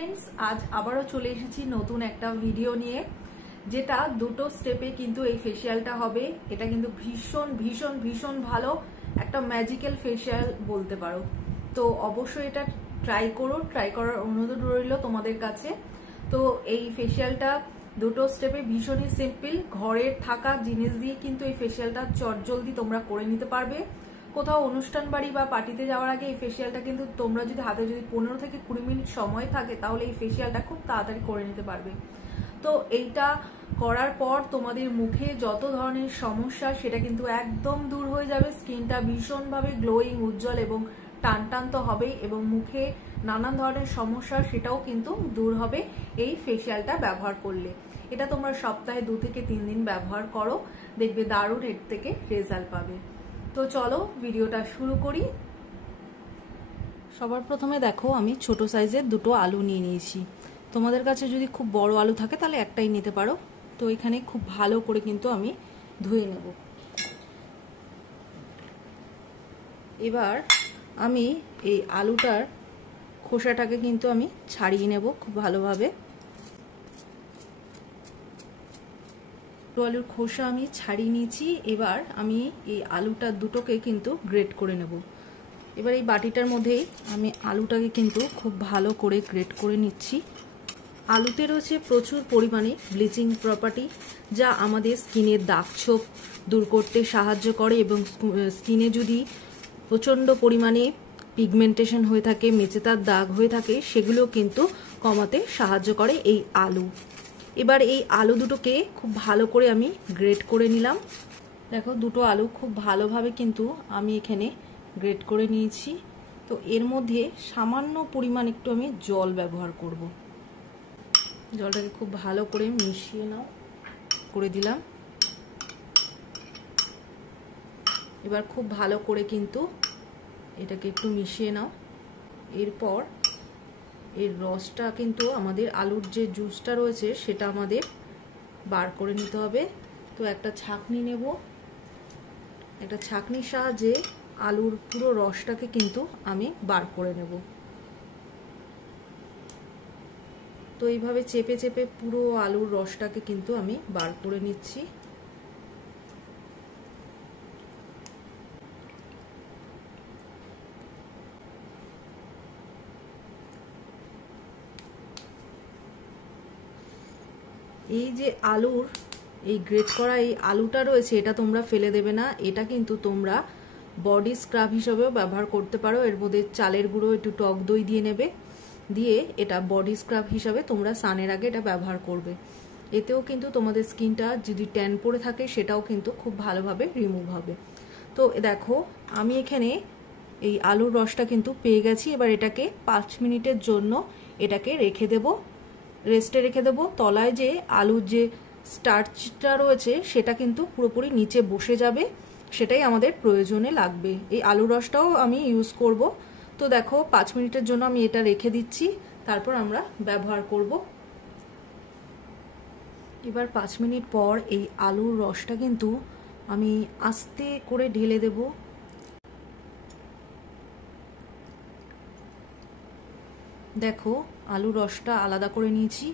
Friends आज आबारो चले एसेছি नतून একটা ভিডিও নিয়ে যেটা দুটো স্টেপে কিন্তু এই ফেসিয়ালটা হবে। এটা কিন্তু ভীষণ ভীষণ ভীষণ ভালো একটা ম্যাজিক্যাল ফেসিয়াল বলতে পারো। তো অবশ্যই এটা ট্রাই করো, ট্রাই করার অনুরোধ রইল তোমাদের কাছে। তো এই ফেসিয়ালটা দুটো স্টেপে ভীষণই সিম্পল, ঘরের থাকা জিনিস দিয়ে কিন্তু এই ফেসিয়ালটা চটজলদি তোমরা করে নিতে পারবে। কোথাও অনুষ্ঠান বাড়ি বা পার্টিতে যাওয়ার আগে এই ফেসিয়ালটা কিন্তু তোমরা যদি হাতে যদি 15 থেকে 20 মিনিট সময় থাকে তাহলে এই ফেসিয়ালটা খুব তাড়াতাড়ি করে নিতে পারবে। তো এইটা করার পর তোমাদের মুখে যত ধরনের সমস্যা সেটা কিন্তু একদম দূর হয়ে যাবে। স্কিনটা ভীষণভাবে গ্লোয়িং, উজ্জ্বল এবং টান টান তো হবেই, এবং মুখে নানান ধরনের সমস্যা সেটাও কিন্তু দূর হবে এই ফেসিয়ালটা ব্যবহার করলে। এটা তোমরা সপ্তাহে 2 থেকে 3 দিন ব্যবহার করো, দেখবে দারুণ এর থেকে রেজাল্ট পাবে। তো চলো ভিডিওটা শুরু করি। সবার প্রথমে দেখো আমি ছোট সাইজের দুটো আলু নিয়ে নিয়েছি। তোমাদের কাছে যদি খুব বড় আলু থাকে তাহলে একটাই নিতে পারো। তো এখানে খুব ভালো করে কিন্তু আমি ধুয়ে নেব। এবার আমি এই আলুটার খোসাটাকে কিন্তু আমি ছাড়িয়ে নেব খুব ভালোভাবে। আলুর খোসা আমি ছাড়িয়ে নিয়েছি। এবার আমি এই আলুটা দুটোকে কিন্তু গ্রেট করে নেব। এবার এই বাটিটার মধ্যেই আমি আলুটাকে কিন্তু খুব ভালো করে গ্রেট করে নিচ্ছি। আলুতে রয়েছে প্রচুর পরিমাণে ব্লিচিং প্রপার্টি, যা আমাদের স্কিনের দাগছোপ দূর করতে সাহায্য করে, এবং স্কিনে যদি প্রচণ্ড পরিমাণে পিগমেন্টেশন হয়ে থাকে, মেচেদার দাগ হয়ে থাকে, সেগুলো কিন্তু কমাতে সাহায্য করে এই আলু। এবার এই আলু দুটোকে খুব ভালো করে আমি গ্রেট করে নিলাম। দেখো দুটো আলু খুব ভালোভাবে কিন্তু আমি এখানে গ্রেট করে নিয়েছি। তো এর মধ্যে সামান্য পরিমাণ একটু আমি জল ব্যবহার করব। জলটাকে খুব ভালো করে মিশিয়ে নাও, করে দিলাম। এবার খুব ভালো করে কিন্তু এটাকে একটু মিশিয়ে নাও। এরপর এর রসটা কিন্তু আমাদের আলুর যে জুসটা রয়েছে সেটা আমাদের বার করে নিতে হবে। তো একটা ছাঁকনি নেব, একটা ছাঁকনির সাহায্যে আলুর পুরো রসটাকে কিন্তু আমি বার করে নেব। তো এইভাবে চেপে চেপে পুরো আলুর রসটাকে কিন্তু আমি বার করে নিচ্ছি। এই যে আলুর এই গ্রেট করা এই আলুটা রয়েছে, এটা তোমরা ফেলে দেবে না। এটা কিন্তু তোমরা বডি স্ক্রাব হিসেবেও ব্যবহার করতে পারো। এর মধ্যে চালের গুঁড়ো, একটু টক দই দিয়ে নেবে, দিয়ে এটা বডি স্ক্রাব হিসাবে তোমরা স্নানের আগে এটা ব্যবহার করবে। এতেও কিন্তু তোমাদের স্কিনটা যদি ট্যান পড়ে থাকে সেটাও কিন্তু খুব ভালোভাবে রিমুভ হবে। তো দেখো আমি এখানে এই আলুর রসটা কিন্তু পেয়ে গেছি। এবার এটাকে 5 মিনিটের জন্য এটাকে রেখে দেব, রেস্টে রেখে দেবো। তলায় যে আলুর যে স্টার্চটা রয়েছে সেটা কিন্তু পুরোপুরি নিচে বসে যাবে, সেটাই আমাদের প্রয়োজনে লাগবে। এই আলুর রসটাও আমি ইউজ করব। তো দেখো 5 মিনিটের জন্য আমি এটা রেখে দিচ্ছি, তারপর আমরা ব্যবহার করব। এবার 5 মিনিট পর এই আলুর রসটা কিন্তু আমি আস্তে করে ঢেলে দেব। দেখো আলুর রসটা আলাদা করে নিয়েছি।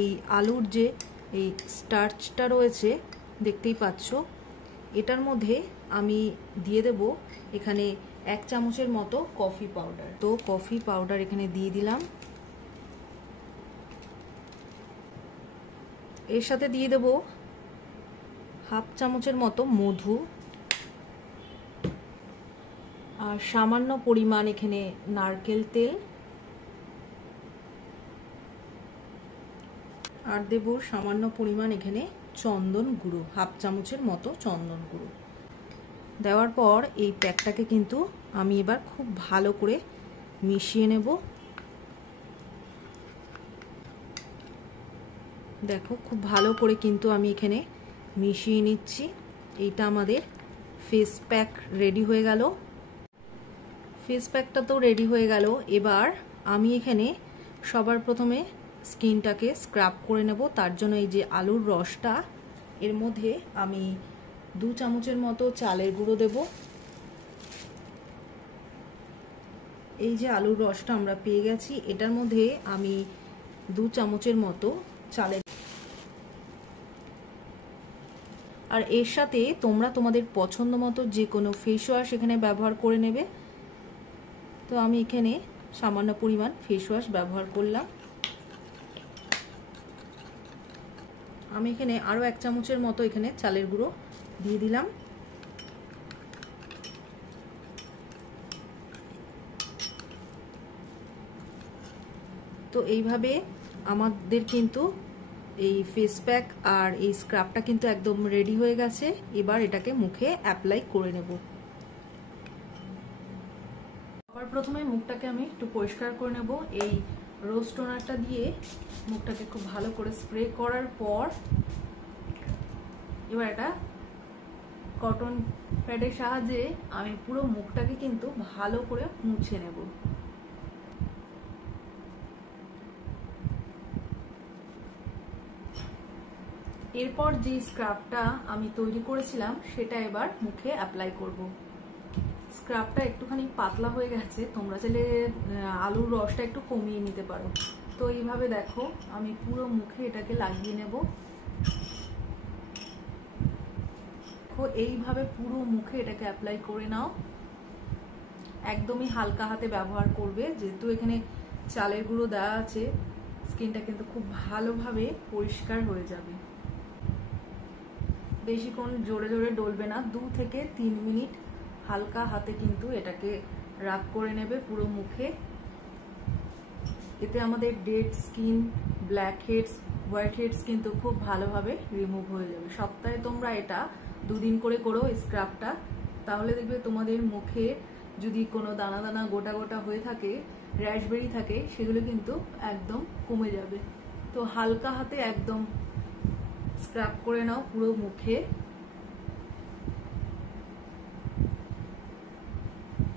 এই আলুর যে এই স্টার্চটা রয়েছে দেখতেই পাচ্ছ, এটার মধ্যে আমি দিয়ে দেব এখানে 1 চামচের মতো কফি পাউডার। তো কফি পাউডার এখানে দিয়ে দিলাম। এর সাথে দিয়ে দেব 1/2 চামচের মতো মধু, আর সামান্য পরিমাণ এখানে নারকেল তেল, আর দেব সামান্য পরিমাণ এখানে চন্দন গুঁড়ো, 1/2 চামচের মতো চন্দন গুঁড়ো। দেওয়ার পর এই প্যাকটাকে কিন্তু আমি এবার খুব ভালো করে মিশিয়ে নেব। দেখো খুব ভালো করে কিন্তু আমি এখানে মিশিয়ে নিচ্ছি। এইটা আমাদের ফেস প্যাক রেডি হয়ে গেল। ফেস প্যাকটা তো রেডি হয়ে গেল। এবার আমি এখানে সবার প্রথমে স্কিনটাকে স্ক্রাব করে নেব। তার জন্য এই যে আলুর রসটা, এর মধ্যে আমি 2 চামচের মতো চালের গুঁড়ো দেব, এই যে আলুর রসটা আমরা পেয়ে গেছি, এটার মধ্যে আমি 2 চামচের মতো চালের, আর এর সাথে তোমরা তোমাদের পছন্দ মতো যে কোনো ফেস ওয়াশ এখানে ব্যবহার করে নেবে। তো আমি এখানে সামান্য পরিমাণ ফেস ওয়াশ ব্যবহার করলাম। আমি এখানে আরও 1 চামচের মতো এখানে চালের গুঁড়ো দিয়ে দিলাম। তো এইভাবে আমাদের কিন্তু এই ফেস প্যাক আর এই স্ক্রাবটা কিন্তু একদম রেডি হয়ে গেছে। এবার এটাকে মুখে অ্যাপ্লাই করে নেব। আবার প্রথমে মুখটাকে আমি একটু পরিষ্কার করে নেব। এই রোজ টোনারটা দিয়ে মুখটাকে খুব ভালো করে স্প্রে করার পর এবার এটা কটন প্যাডের সাহায্যে আমি পুরো মুখটাকে কিন্তু ভালো করে মুছে নেব। এরপর যে স্ক্রাবটা আমি তৈরি করেছিলাম সেটা এবার মুখে অ্যাপ্লাই করব। স্ক্রাবটা একটুখানি পাতলা হয়ে গেছে, তোমরা চাইলে আলুর রসটা একটু কমিয়ে নিতে পারো। তো এইভাবে দেখো আমি পুরো মুখে এটাকে লাগিয়ে নেব। দেখো এইভাবে পুরো মুখে এটাকে অ্যাপ্লাই করে নাও। একদমই হালকা হাতে ব্যবহার করবে, যেহেতু এখানে চালের গুঁড়ো দেওয়া আছে, স্কিনটা কিন্তু খুব ভালোভাবে পরিষ্কার হয়ে যাবে। বেশিক্ষণ জোরে জোরে ডলবে না, 2 থেকে 3 মিনিট হালকা হাতে কিন্তু এটাকে রাব করে নেবে পুরো মুখে। এতে আমাদের dead skin, black heads, white heads কিন্তু খুব ভালোভাবে রিমুভ হয়ে যাবে। সপ্তাহে তোমরা এটা 2 দিন করে করো স্ক্রাবটা, তাহলে দেখবে তোমাদের মুখে যদি কোনো দানা দানা গোটা গোটা হয়ে থাকে, র্যাশ বেরি থাকে, সেগুলো কিন্তু একদম কমে যাবে। তো হালকা হাতে একদম স্ক্রাব করে নাও পুরো মুখে।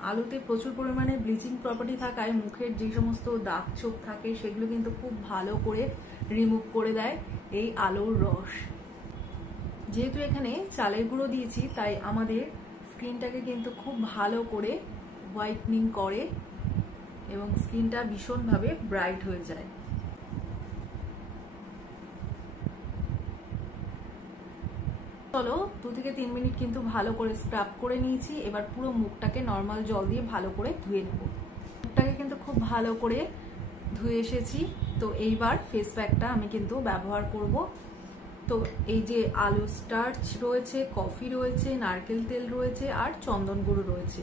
আলুতে প্রচুর পরিমাণে ব্লিচিং প্রপার্টি থাকায় মুখের যে সমস্ত দাগ ছোপ থাকে সেগুলো কিন্তু খুব ভালো করে রিমুভ করে দেয় এই আলুর রস। যেহেতু এখানে চালের গুঁড়ো দিয়েছি, তাই আমাদের স্কিনটাকে কিন্তু খুব ভালো করে হোয়াইটনিং করে এবং স্কিনটা ভীষণভাবে ব্রাইট হয়ে যায়। চলো 2 থেকে 3 মিনিট কিন্তু ভালো করে স্ক্রাব করে নিয়েছি। এবার পুরো মুখটাকে নর্মাল জল দিয়ে ভালো করে ধুয়ে নেব। মুখটাকে কিন্তু খুব ভালো করে ধুয়ে এসেছি। তো এইবার ফেস প্যাকটা আমি কিন্তু ব্যবহার করব। তো এই যে আলু স্টার্চ রয়েছে, কফি রয়েছে, নারকেল তেল রয়েছে আর চন্দন গুঁড়ো রয়েছে।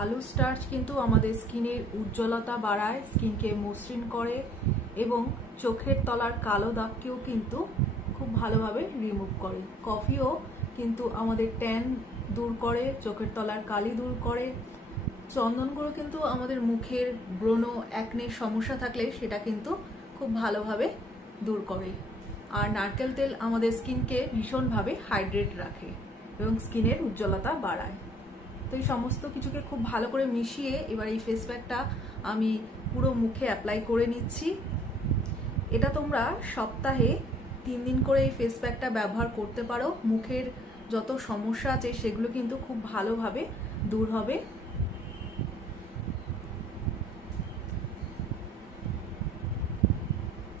আলু স্টার্চ কিন্তু আমাদের স্কিনের উজ্জ্বলতা বাড়ায়, স্কিনকে মসৃণ করে এবং চোখের তলার কালো দাগকেও কিন্তু খুব ভালোভাবে রিমুভ করে। কফিও কিন্তু আমাদের ট্যান দূর করে, চোখের তলার কালি দূর করে। চন্দন গুঁড়ো কিন্তু আমাদের মুখের ব্রণ, অ্যাকনের সমস্যা থাকলে সেটা কিন্তু খুব ভালোভাবে দূর করে। আর নারকেল তেল আমাদের স্কিনকে ভীষণভাবে হাইড্রেট রাখে এবং স্কিনের উজ্জ্বলতা বাড়ায়। তো এই সমস্ত কিছুকে খুব ভালো করে মিশিয়ে এবার এই ফেস প্যাকটা আমি পুরো মুখে অ্যাপ্লাই করে নিচ্ছি। এটা তোমরা সপ্তাহে 3 দিন করে এই ফেস প্যাকটা ব্যবহার করতে পারো। মুখের যত সমস্যা আছে সেগুলো কিন্তু খুব ভালোভাবে দূর হবে।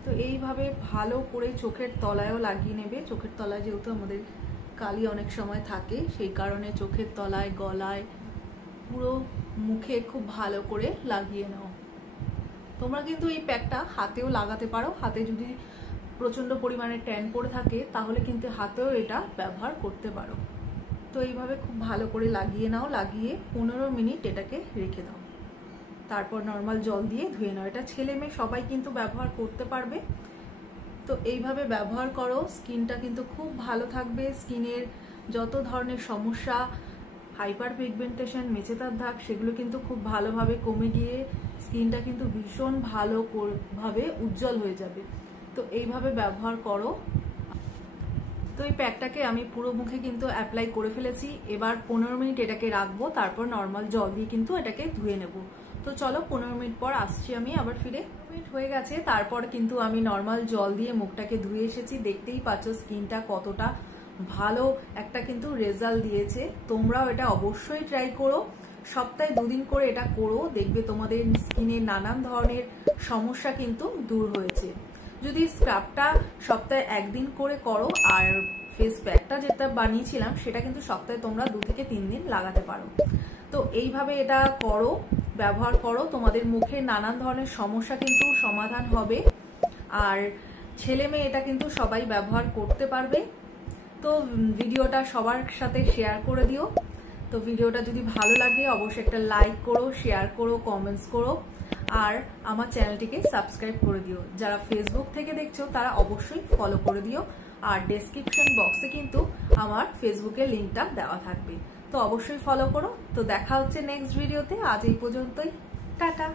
তো এইভাবে ভালো করে চোখের তলায়ও লাগিয়ে নেবে। চোখের তলায় যেহেতু আমাদের কালি অনেক সময় থাকে, সেই কারণে চোখের তলায়, গলায়, পুরো মুখে খুব ভালো করে লাগিয়ে নাও। তোমরা কিন্তু এই প্যাকটা হাতেও লাগাতে পারো। হাতে যদি প্রচন্ড পরিমাণে ট্যান পড়ে থাকে তাহলে কিন্তু হাতেও এটা ব্যবহার করতে পারো। তো এইভাবে খুব ভালো করে লাগিয়ে নাও। লাগিয়ে 15 মিনিট এটাকে রেখে দাও। তারপর নর্মাল জল দিয়ে ধুয়ে নাও। এটা ছেলে মেয়ে সবাই কিন্তু ব্যবহার করতে পারবে। তো এইভাবে ব্যবহার করো, স্কিনটা কিন্তু খুব ভালো থাকবে। স্কিনের যত ধরনের সমস্যা, হাইপার পিগমেন্টেশন, মেচেদার দাগ, সেগুলো কিন্তু খুব ভালোভাবে কমে গিয়ে স্কিনটা কিন্তু ভীষণ ভালোভাবে উজ্জ্বল হয়ে যাবে। তো এইভাবে ব্যবহার করো। তো এই প্যাকটাকে আমি পুরো মুখে কিন্তু অ্যাপ্লাই করে ফেলেছি। এবার 15 মিনিট এটাকে রাখবো, তারপর নর্মাল জল দিয়ে কিন্তু এটাকে ধুয়ে নেব। তো চলো 15 মিনিট পর আসছি আমি আবার ফিরে। মিনিট হয়ে গেছে, তারপর কিন্তু আমি নর্মাল জল দিয়ে মুখটাকে ধুয়ে এসেছি। দেখতেই পাচ্ছ স্কিনটা কতটা ভালো একটা কিন্তু রেজাল্ট দিয়েছে। তোমরাও এটা অবশ্যই ট্রাই করো। সপ্তাহে 2 দিন করে এটা করো, দেখবে তোমাদের স্কিনে নানান ধরনের সমস্যা কিন্তু দূর হয়েছে। যদি স্ক্রাবটা সপ্তাহে 1 দিন করে করো আর ফেস প্যাকটা যেটা বানিয়েছিলাম সেটা কিন্তু সপ্তাহে তোমরা 2 থেকে 3 দিন লাগাতে পারো। তো এইভাবে এটা করো, ব্যবহার করো, তোমাদের মুখে নানান ধরনের সমস্যা কিন্তু সমাধান হবে। আর ছেলে মেয়ে এটা কিন্তু সবাই ব্যবহার করতে পারবে। তো ভিডিওটা সবার সাথে শেয়ার করে দিও। তো ভিডিওটা যদি ভালো লাগে অবশ্যই একটা লাইক করো, শেয়ার করো, কমেন্টস করো, আর আমার চ্যানেলটিকে সাবস্ক্রাইব করে দিও। যারা ফেসবুক থেকে দেখছো তারা অবশ্যই ফলো করে দিও, আর ডেসক্রিপশন বক্সে কিন্তু আমার ফেসবুকের লিঙ্কটা দেওয়া থাকবে, তো অবশ্যই ফলো করো। তো দেখা হচ্ছে নেক্সট ভিডিওতে, আজ এই পর্যন্তই, টাটা।